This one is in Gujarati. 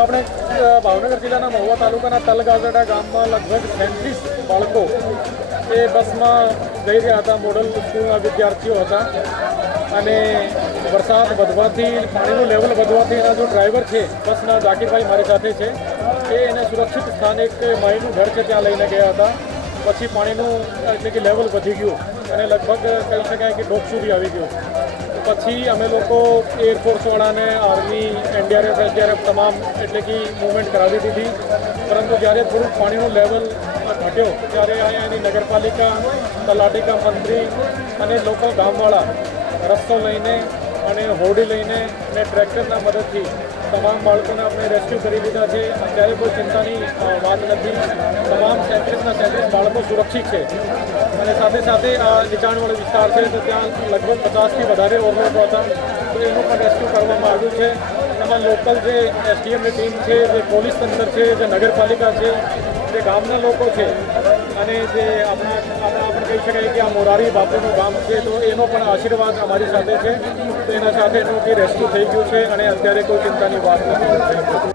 આપણે ભાવનગર જિલ્લાના મહુવા તાલુકાના તલગાજડા ગામમાં લગભગ 37 બાળકો એ બસમાં જઈ રહ્યા હતા. મોડલ સ્કૂલના વિદ્યાર્થીઓ હતા અને વરસાદ વધવાથી, પાણીનું લેવલ વધવાથી એના જો ડ્રાઈવર છે બસના, જાકીરભાઈ મારી સાથે છે, એ એને સુરક્ષિત સ્થાને એક માહીનું ઘર છે ત્યાં લઈને ગયા હતા. પછી પાણીનું એટલે કે લેવલ વધી ગયું અને લગભગ કહી શકાય કે ડોક સુધી આવી ગયું. પછી અમે લોકો એરફોર્સવાળાને, આર્મી, એનડીઆરએફ, એસડીઆરએફ તમામ એટલે કે મૂવમેન્ટ કરાવી દીધી. પરંતુ જ્યારે થોડુંક પાણીનું લેવલ ઘટ્યો ત્યારે અહીંયાની નગરપાલિકા, તલાટીકા મંત્રી અને લોકો ગામવાળા રસ્તો લઈને અને હોડી લઈને અને ટ્રેક્ટરના મદદથી તમામ બાળકોને આપણે રેસ્ક્યુ કરી દીધા છે. અત્યારે કોઈ ચિંતાની વાત નથી. તમામ 37 બાળકો સુરક્ષિત છે અને સાથે સાથે આ નીચાણવાળો વિસ્તાર છે તો ત્યાં લગભગ 50થી વધારે ઓવરલોડ હતા, તો એનું પણ રેસ્ક્યુ કરવામાં આવ્યું છે. એમાં લોકલ જે એસડીએમની ટીમ છે, જે પોલીસ તંત્ર છે, જે નગરપાલિકા છે, જે ગામના લોકો છે અને જે આપણે કહી શકાય કે આ મોરારી બાપુનું ગામ છે તો એનો પણ આશીર્વાદ અમારી સાથે છે. તો એના સાથે એનું રેસ્ક્યુ થઈ ગયું છે અને અત્યારે કોઈ ચિંતાની વાત નથી.